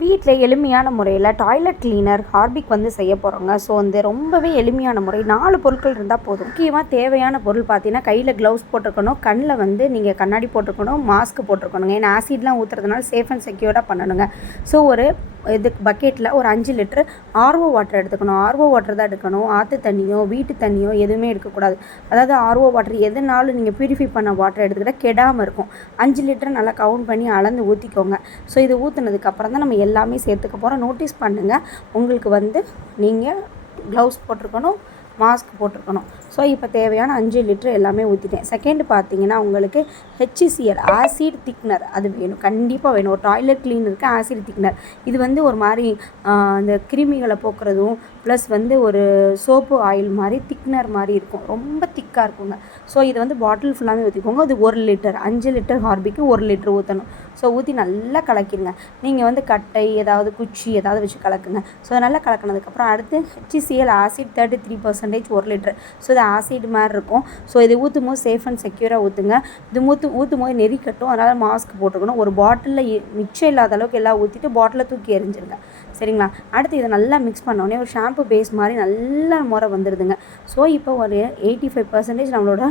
வீட்டில் எளிமையான முறையில் டாய்லெட் கிளீனர் ஹார்பிக் வந்து செய்ய போகிறோங்க. ஸோ வந்து ரொம்பவே எளிமையான முறை. 4 பொருட்கள் இருந்தால் போதும். முக்கியமாக தேவையான பொருள் பார்த்தீங்கன்னா, கையில் க்ளவுஸ் போட்டிருக்கணும், கண்ணில் வந்து நீங்கள் கண்ணாடி போட்டிருக்கணும், மாஸ்க் போட்டிருக்கணுங்க. ஏன்னா ஆசிட்லாம் ஊற்றுறதுனால சேஃப் அண்ட் செக்யூர்டாக பண்ணணுங்க. ஸோ ஒரு இதுக்கு பக்கெட்டில் ஒரு 5 லிட்டர் ஆர்ஓ வாட்டர் எடுத்துக்கணும். ஆர்ஓ வாட்டர் தான் எடுக்கணும். ஆற்று தண்ணியோ வீட்டு தண்ணியோ எதுவுமே எடுக்கக்கூடாது. அதாவது ஆர்ஓ வாட்டர் எதுனாலும் நீங்கள் ப்யூரிஃபை பண்ண வாட்டர் எடுத்துக்கிட்டால் கெடாமல் இருக்கும். 5 லிட்டர் நல்லா கவுண்ட் பண்ணி அளந்து ஊற்றிக்கோங்க. ஸோ இது ஊற்றுனதுக்கப்புறம் தான் நம்ம எல்லாமே சேர்த்துக்க போகிறோம். நோட்டீஸ் பண்ணுங்கள், உங்களுக்கு வந்து நீங்கள் க்ளவுஸ் போட்டிருக்கணும், மாஸ்க் போட்டிருக்கணும். ஸோ இப்போ தேவையான 5 லிட்டர் எல்லாமே ஊற்றிட்டேன். செகண்ட் பார்த்தீங்கன்னா, உங்களுக்கு HCl ஆசிட் திக்னர் அது வேணும், கண்டிப்பாக வேணும். ஒரு டாய்லெட் கிளீனருக்கு ஆசிட் திக்னர் இது வந்து ஒரு மாதிரி அந்த கிருமிகளை போக்குறதும் ப்ளஸ் வந்து ஒரு சோப்பு ஆயில் மாதிரி திக்னர் மாதிரி இருக்கும், ரொம்ப திக்காக இருக்குங்க. ஸோ இது வந்து பாட்டில் ஃபுல்லாகவே ஊற்றிக்கோங்க. அது 1 லிட்டர் 5 லிட்டர் ஹார்பிக்கு 1 லிட்டர் ஊற்றணும். ஸோ ஊற்றி நல்லா கலக்கிடுங்க. நீங்கள் வந்து கட்டை ஏதாவது குச்சி ஏதாவது வச்சு கலக்குங்க. ஸோ நல்லா கலக்கினதுக்கப்புறம் அடுத்து HCl ஆசிட் 33% 1 லிட்டர். ஸோ இது ஆசிட் மாதிரி இருக்கும். ஸோ இது ஊற்றும் போது சேஃப் அண்ட் செக்யூராக ஊற்றுங்க. இது ஊற்றும் போது நெறிக்கட்டும், அதனால் மாஸ்க் போட்டுக்கணும். ஒரு பாட்டிலில் மிச்சம் இல்லாத அளவுக்கு எல்லாம் ஊற்றிட்டு பாட்டிலை தூக்கி எறிஞ்சிருங்க, சரிங்களா? அடுத்து இதை நல்லா மிக்ஸ் பண்ணோடனே ஒரு ஷாம்பு பேஸ் மாதிரி நல்ல முறை வந்துடுதுங்க. ஸோ இப்போ ஒரு 85% நம்மளோட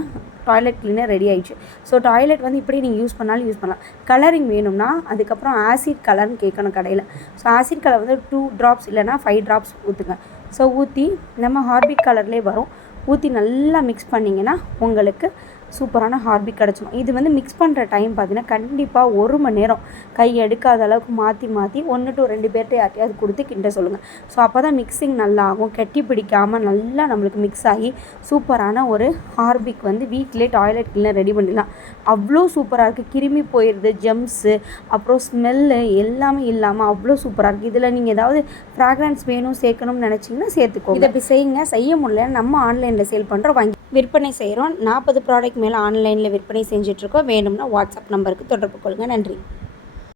டாய்லெட் கிளீனர் ரெடி ஆயிடுச்சு. ஸோ டாய்லெட் வந்து இப்படி நீங்கள் யூஸ் பண்ணாலும் யூஸ் பண்ணலாம். கலரிங் வேணும்னா அதுக்கப்புறம் ஆசிட் கலர்னு கேட்கணும் கடையில். ஸோ ஆசிட் கலர் வந்து 2 ட்ராப்ஸ் இல்லைனா 5 ட்ராப்ஸ் ஊற்றுங்க. ஸோ ஊற்றி நம்ம ஹார்பிக் கலர்லேயே வரும். ஊற்றி நல்லா மிக்ஸ் பண்ணிங்கன்னா உங்களுக்கு சூப்பரான ஹார்பிக் கிடச்சிடும். இது வந்து மிக்ஸ் பண்ணுற டைம் பார்த்தீங்கன்னா கண்டிப்பாக 1 மணி நேரம் கை எடுக்காத அளவுக்கு மாற்றி 1 to 2 பேர்கிட்ட யார்ட்டையாவது கொடுத்து கிண்ட சொல்லுங்கள். ஸோ அப்போ தான் மிக்சிங் நல்லா ஆகும், கெட்டி பிடிக்காமல் நல்லா நம்மளுக்கு மிக்ஸ் ஆகி சூப்பரான ஒரு ஹார்பிக் வந்து வீட்டிலே டாய்லெட் கிளீனர் ரெடி பண்ணிடலாம். அவ்வளோ சூப்பராக இருக்குது. கிருமி போயிடுது, ஜெம்ஸு அப்புறம் ஸ்மெல்லு எல்லாமே இல்லாமல் அவ்வளோ சூப்பராக இருக்குது. இதில் நீங்கள் ஏதாவது ஃப்ராக்ரன்ஸ் வேணும் சேர்க்கணும்னு நினச்சிங்கன்னா சேர்த்துக்கோங்க. இதை இப்படி செய்யுங்க. செய்ய முடியல நம்ம ஆன்லைனில் சேல் பண்ணுறோம், வாங்கி விற்பனை செய்கிறோம். 40 ப்ராடக்ட் மேலே ஆன்லைனில் விற்பனை செஞ்சிட்ருக்கோம். வேணும்னா வாட்ஸ்அப் நம்பருக்கு தொடர்பு கொள்ளுங்கள். நன்றி.